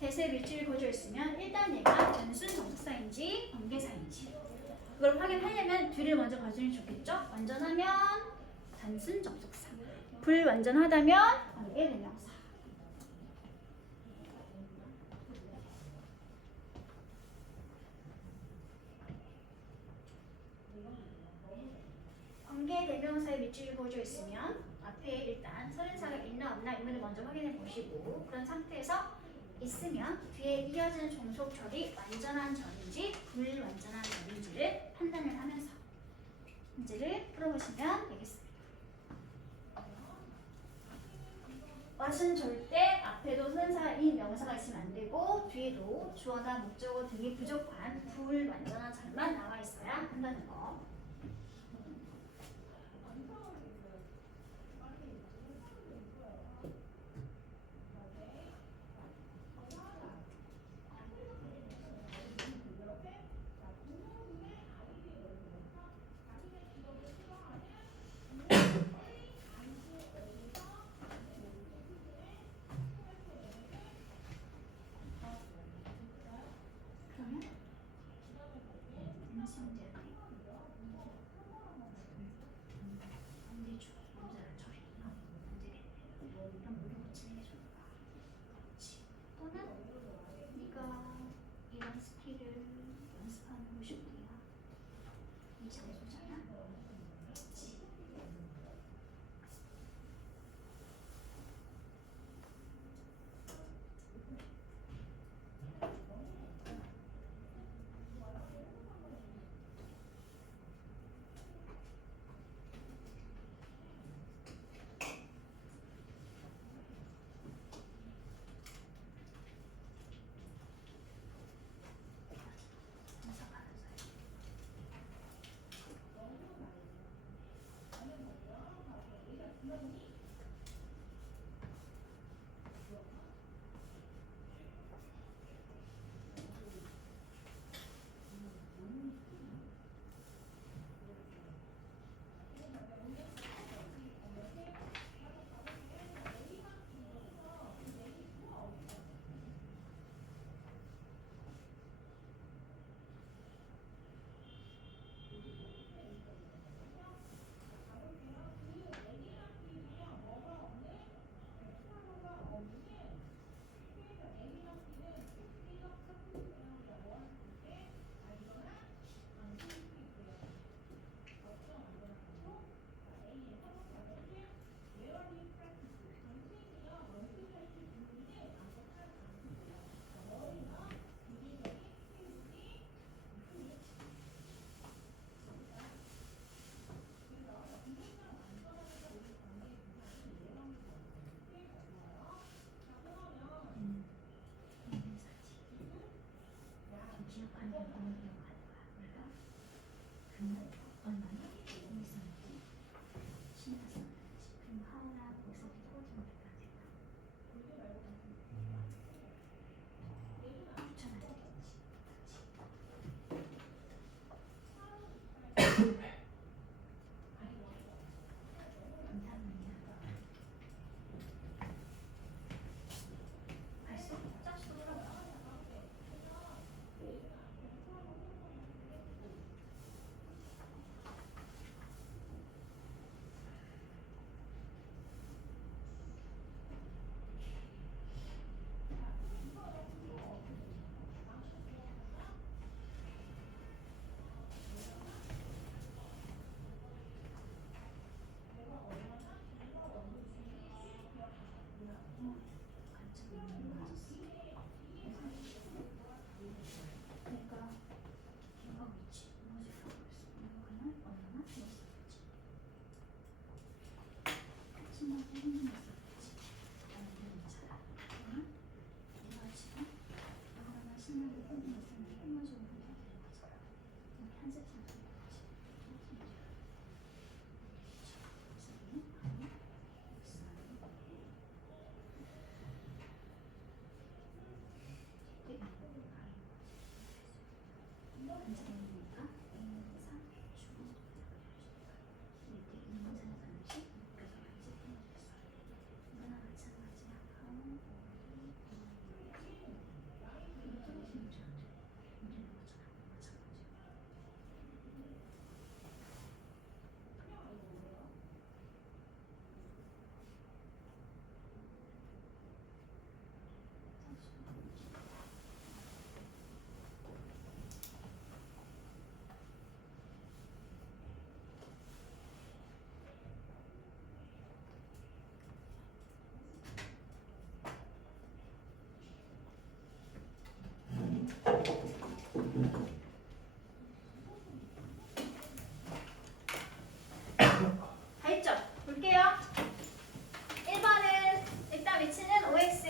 대세 밀집이 고져 있으면 일단 얘가 단순 접속사인지 관계사인지 그걸 확인하려면 뒤를 먼저 봐주면 좋겠죠? 완전하면 단순 접속사, 불완전하다면 관계 대명사. 관계 대명사의 밑줄이 그어져 있으면 앞에 일단 서른사가 있나 없나 의문을 먼저 확인해 보시고 그런 상태에서 있으면 뒤에 이어지는 종속절이 완전한 절인지 불완전한 절인지를 판단을 하면서 문제를 풀어보시면 되겠습니다. 왓은 절대 앞에도 선사인 명사가 있으면 안 되고 뒤에도 주어나 목적어 등이 부족한 불완전한 절만 나와 있어야 한다는 거. 다 했죠? 볼게요. 1번은 일단 위치는 OX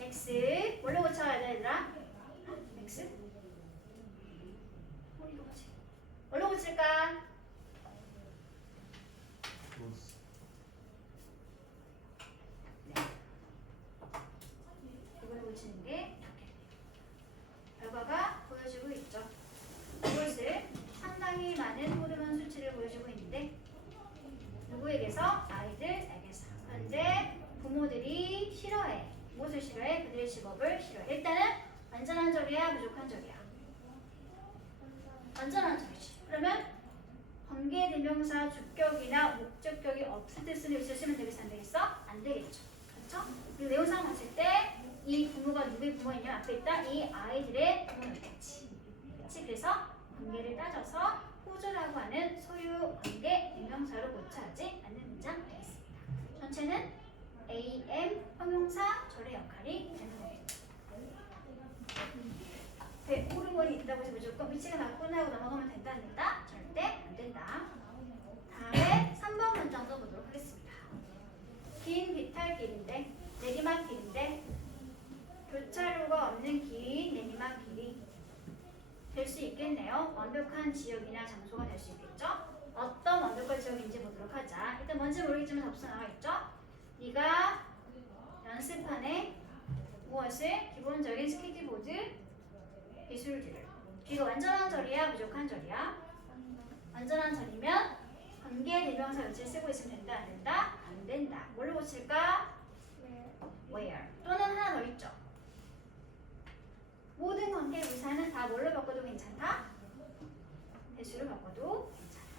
X 뭘로 고쳐야 돼 얘들아? X? 뭘로 고칠까? 플러스 이걸 고치는 게 결과가 보여지고 있죠. 이것을 상당히 많은 호르몬 수치를 보여주고 있는데 누구에게서? 아이들에게서. 현재 부모들이 싫어해. 무엇을 싫어해? 그들의 직업을 싫어해. 일단은 완전한 적이야, 부족한 적이야? 완전한 적이지. 그러면 관계대명사 주격이나 목적격이 없을 때 쓰는 위치를 쓰면 되겠어? 안 되겠어? 안 되겠죠. 그렇죠? 그리고 내용상 봤을 때 이 부모가 누구의 부모이냐 앞에 있다 이 아이들의 부모였겠지. 그렇지? 그래서 관계를 따져서 호주라고 하는 소유 관계 대명사로 고쳐하지 않는 문장 되겠습니다. 전체는 AM 형용사 절의 역할이 되는 겁니다. 배 호르몬이 있다고 해서 무조건 위치가 나쁘나 하고 넘어가면 된답니다. 절대 안 된다. 다음에 3번 문장도 보도록 하겠습니다. 긴 비탈길인데 내리막길인데 교차로가 없는 긴 내리막길이 될 수 있겠네요. 완벽한 지역이나 장소가 될 수 있겠죠. 어떤 완벽한 지역인지 보도록 하자. 일단 뭔지 모르겠지만 접수 나와 있죠. 네가 연습판에 무엇을 기본적인 스케이트보드 기술들을 이거 완전한 절이야 부족한 절이야? 완전한 절이면 관계 대명사 위치를 쓰고 있으면 된다 안 된다? 안 된다. 뭘로 고칠까? where 또는 하나 더 있죠. 모든 관계 부사는 다 뭘로 바꿔도 괜찮다? 대수로 바꿔도 괜찮다.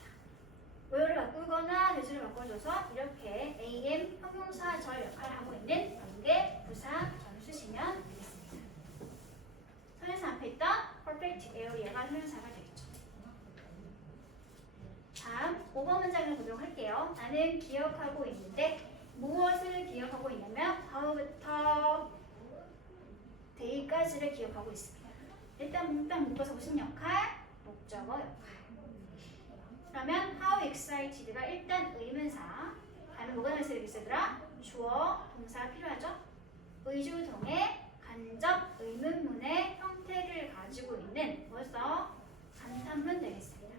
where를 바꾸거나 대수를 바꿔줘서 이렇게 am 형용사 절 역할을 하고 있는 관계 부사 절을 쓰시면 되겠습니다. 선에서 앞에 있던 perfect area가 형용사가 되겠죠. 다음 5번 문장을 보도록 할게요. 나는 기억하고 있는데 무엇을 기억하고 있냐면 how부터 day까지를 기억하고 있습니다. 일단 딱 묶어서 무슨 역할? 목적어 역할. 그러면 how excited가 일단 의문사. 다음에 뭐가 나있어야 되겠어더라? 주어, 동사 필요하죠? 의주동의 간접 의문문 의문문의 형태를 가지고 있는 벌써 감탄문 되겠습니다.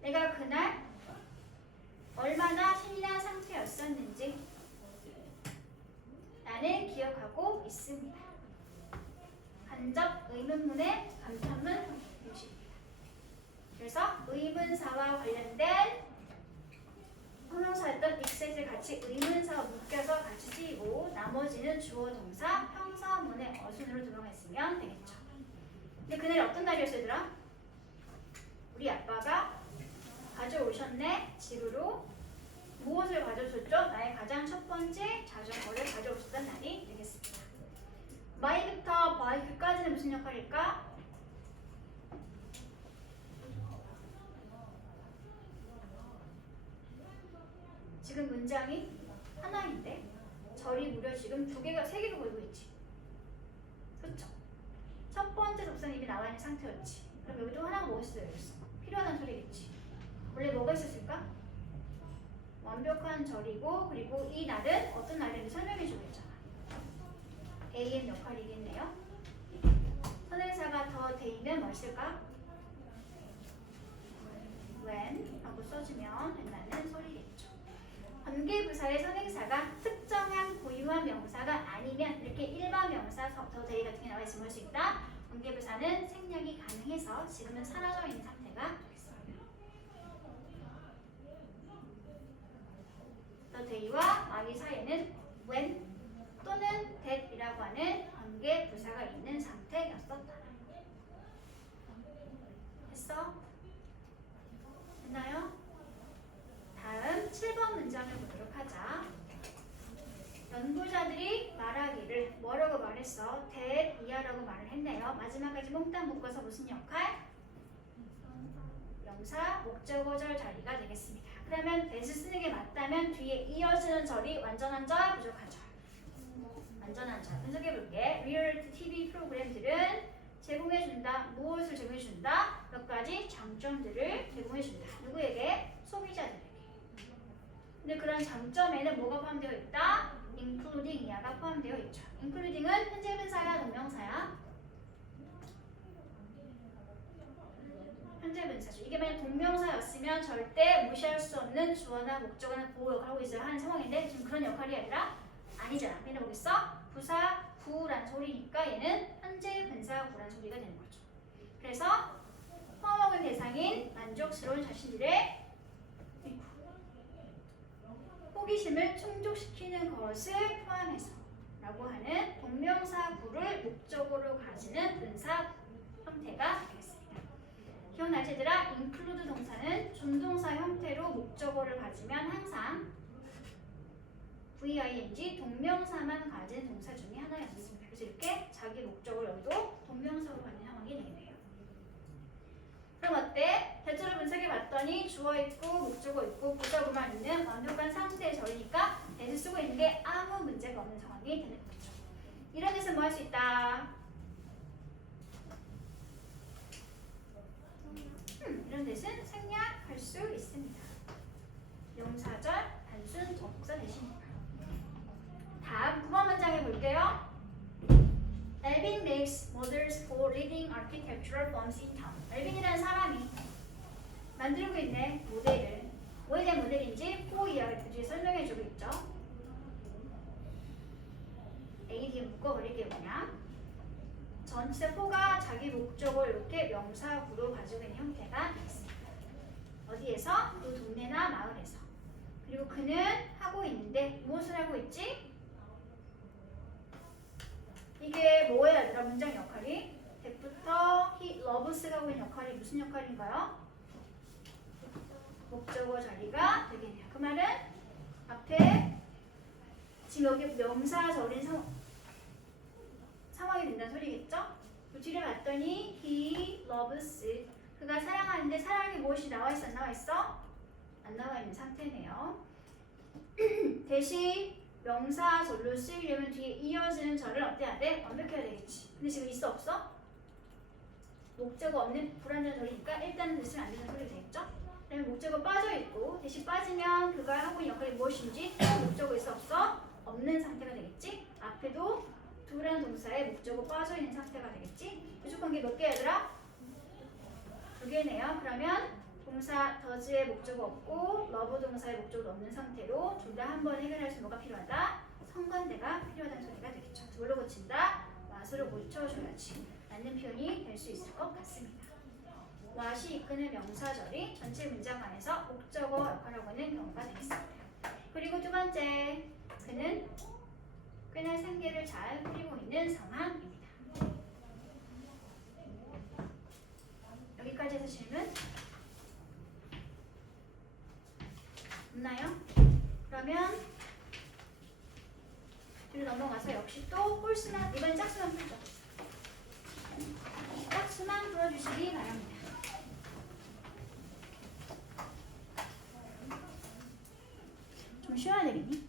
내가 그날 얼마나 신이 난 상태였었는지 나는 기억하고 있습니다. 간접 의문문의 감탄문 형식입니다. 그래서 의문사와 관련된 형용사였던 exet을 같이 의문사와 묶여서 같이 쓰이고 나머지는 주어, 동사, 형사문의 어순으로 들어갔으면 되겠죠. 근데 그날이 어떤 날이었어요, 얘들아? 우리 아빠가 가져오셨네, 집으로. 무엇을 가져오셨죠? 나의 가장 첫 번째 자전거를 가져오셨던 날이 되겠습니다. my부터 bike까지는 무슨 역할일까? 지금 문장이 하나인데 절이 무려 지금 세 개가 보이고 있지. 그쵸? 첫 번째 접선이 이미 나와 있는 상태였지. 그럼 여기도 하나가 뭐 있어요? 필요하다는 소리겠지. 원래 뭐가 있었을까? 완벽한 절이고, 그리고 이 날은 어떤 날인지 설명해주고 있잖아. AM 역할이겠네요. 선행사가 더 돼있는 뭐 있을까? when 하고 써주면 된다는 소리겠죠. 관계부사의 선행사가 특정한 고유한 명사가 아니면 이렇게 일반 명사 더 데이 같은 게 나와 있으면 볼 수 있다. 관계부사는 생략이 가능해서 지금은 사라져 있는 상태가 되겠습니다. 더 데이와 마이 사이에는 when 또는 that이라고 하는 관계부사가 있는 상태였었다. 됐어? 됐나요? 다음 7번 문장을 보도록 하자. 연구자들이 말하기를 뭐라고 말했어? that 이하라고 말을 했네요. 마지막까지 몽땅 묶어서 무슨 역할? 명사, 목적어절 자리가 되겠습니다. 그러면 that을 쓰는 게 맞다면 뒤에 이어지는 절이 완전한 절, 부족한 절. 완전한 절. 분석해볼게. 리얼리티 TV 프로그램들은 제공해준다. 무엇을 제공해준다? 몇 가지 장점들을 제공해준다. 누구에게? 소비자들에게. 근데 그런 장점에는 뭐가 포함되어 있다? including 이하가 포함되어 있죠. including은 현재 분사야, 동명사야? 현재 분사죠. 이게 만약 동명사였으면 절대 무시할 수 없는 주어나 목적어나 보호 역할을 하고 있어야 하는 상황인데 지금 그런 역할이 아니라 아니잖아. 얘는 뭐겠어? 부사 구라는 소리니까 얘는 현재 분사 구라는 소리가 되는 거죠. 그래서 포함하는 대상인 만족스러운 자신들의 호기심을 충족시키는 것을 포함해서 라고 하는 동명사 구를 목적으로 가지는 분사 형태가 되겠습니다. 기억나지 얘들아? include 동사는 준동사 형태로 목적어를 가지면 항상 VING 동명사만 가진 동사 중에 하나였습니다. 그래서 이렇게 자기 목적을 여기도 동명사로 가는 상황이 되겠네요. 그럼 어때? 대체로 분석해 봤더니 주어 있고 목적어 있고 부사구만 있는 완벽한 상태의 절이니까 대를 쓰고 있는 게 아무 문제가 없는 상황이 되는 거죠. 이런 데서 뭐 할 수 있다? 이런 데서는 생략할 수 있습니다. 명사절 단순 접속사 대신입니다. 다음 9번 문장을 볼게요. Alvin makes models for leading architectural firms in town. 알빈이라는 사람이 만들고 있는 모델을 뭐에 대한 모델인지 for 이하를 뒤에 설명해주고 있죠. A 뒤에 묶어버릴게요. 그냥 전체 for가 자기 목적을 이렇게 명사구로 가지고 있는 형태가 있습니다. 어디에서? 또 동네나 마을에서. 그리고 그는 하고 있는데 무엇을 하고 있지? 이게 뭐예요? 얘들아 문장 역할이? that부터 he loves가 하고 있는 역할이 무슨 역할인가요? 목적어 자리가 되겠네요. 그 말은 앞에 지금 여기 명사절인 상황이 된다는 소리겠죠? 그 뒤를 봤더니 he loves 그가 사랑하는데 사랑이 무엇이 나와 있어? 안 나와 있어? 안 나와 있는 상태네요. 대신 명사절로 쓰이려면 뒤에 이어지는 절을 어때야 돼? 완벽해야 되겠지. 근데 지금 있어 없어? 목적어 없는 불완전 절이니까 일단은 쓰면 안 되는 소리 되겠죠? 그다음에 목적어 빠져있고 대신 빠지면 그가 하고 있는 역할이 무엇인지 또 목적어 있어 없어? 없는 상태가 되겠지? 앞에도 두라는 동사의 목적어 빠져 있는 상태가 되겠지? 부족 관계 몇 개 얘들아? 2개네요. 그러면 동사 does의 목적어 없고 love 동사의 목적어 없는 상태로 둘 다 한 번 해결할 수 뭐가 필요하다? 성관대가 필요하다는 소리가 되겠죠. 뭘로 고친다? what으로 고쳐줘야지. 맞는 표현이 될 수 있을 것 같습니다. what이 이끄는 명사절이 전체 문장 안에서 목적어 역할을 하고 있는 경우가 되겠습니다. 그리고 두 번째, 그는 꽤나 생계를 잘 꾸리고 있는 상황입니다. 여기까지 해서 질문 없나요? 그러면 뒤로 넘어가서 역시 또 홀수나 이번엔 짝수만 풀죠. 짝수만 풀어주시기 바랍니다. 좀 쉬어야 되겠니?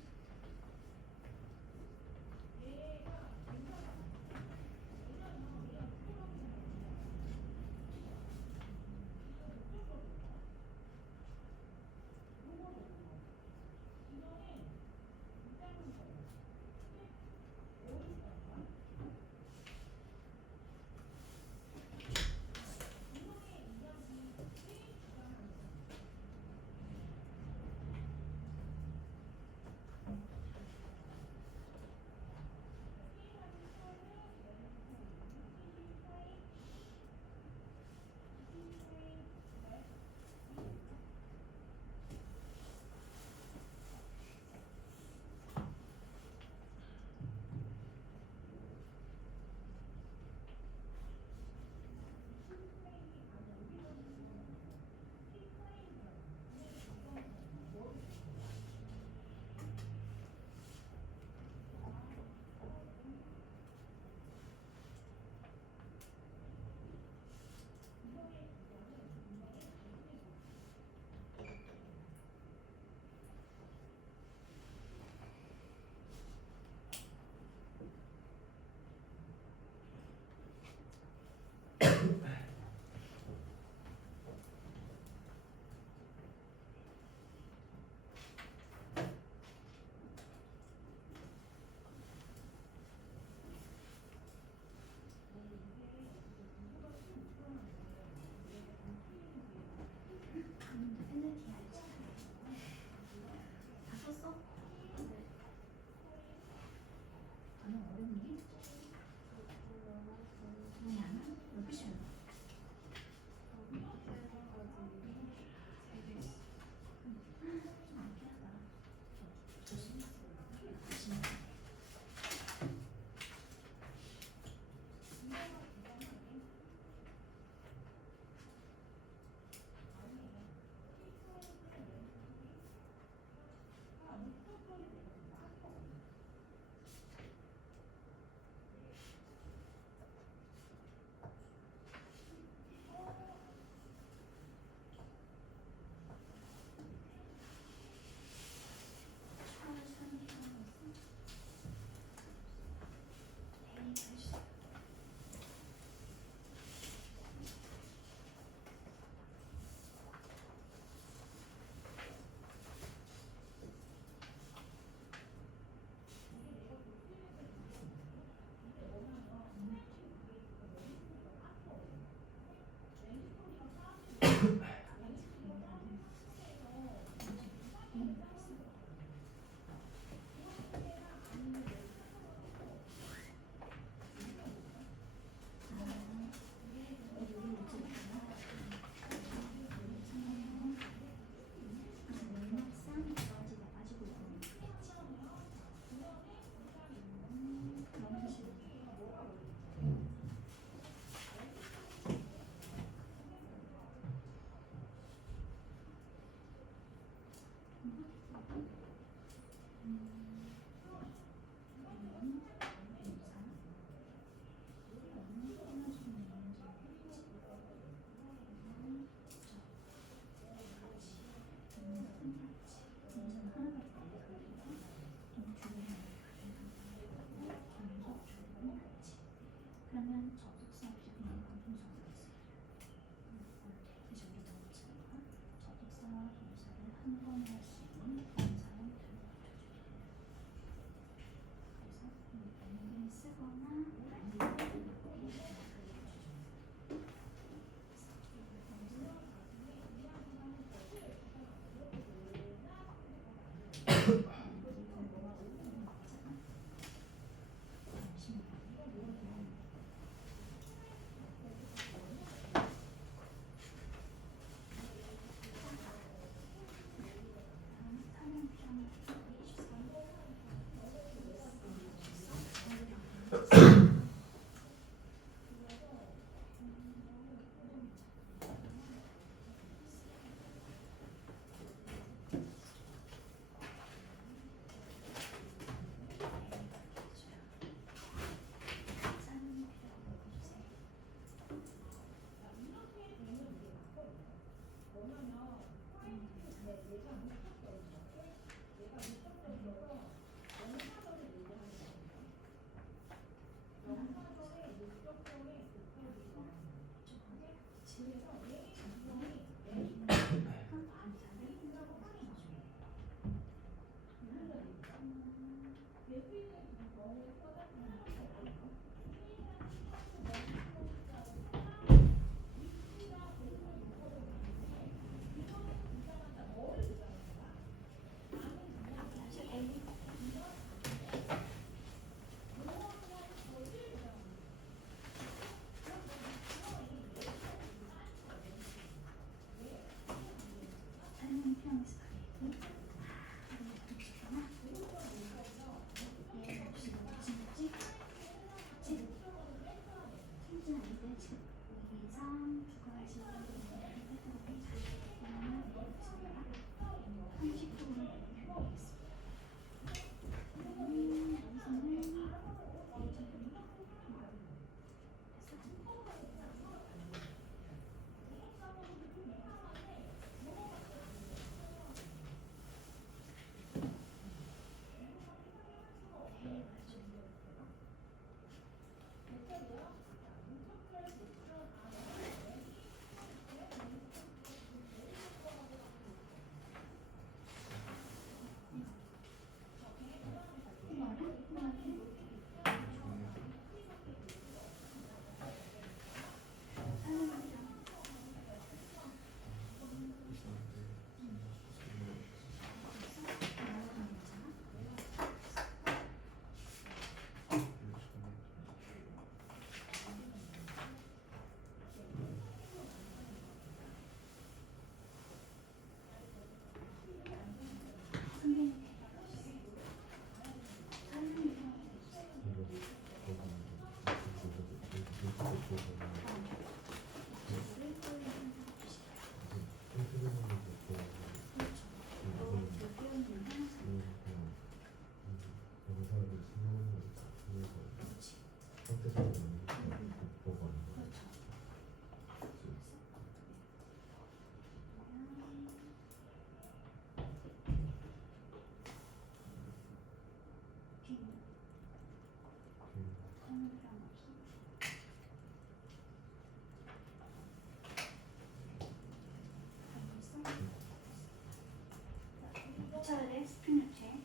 붙여야 돼. 스프링 액체.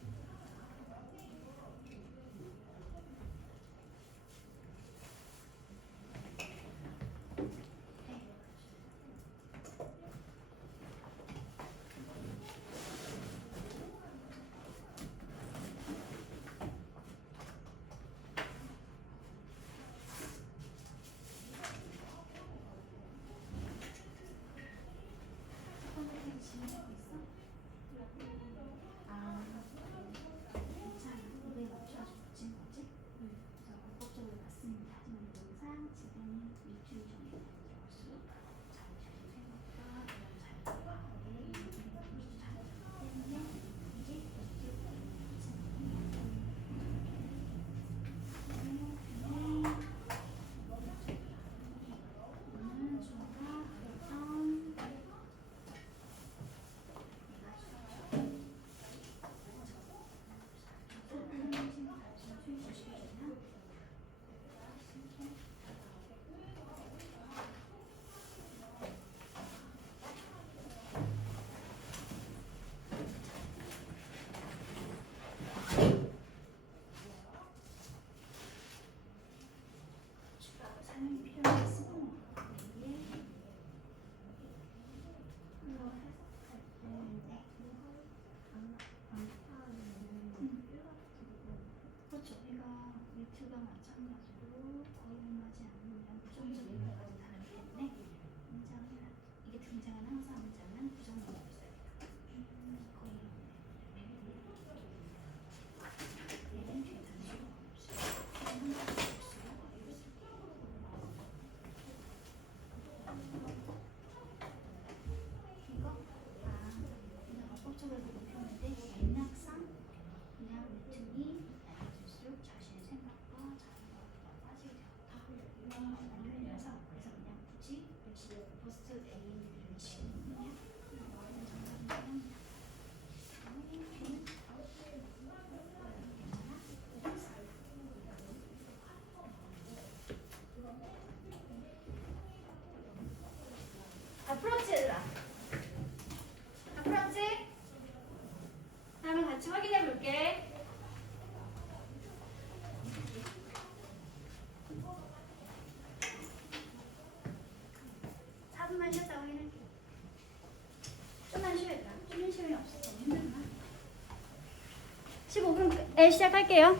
네, 시작할게요.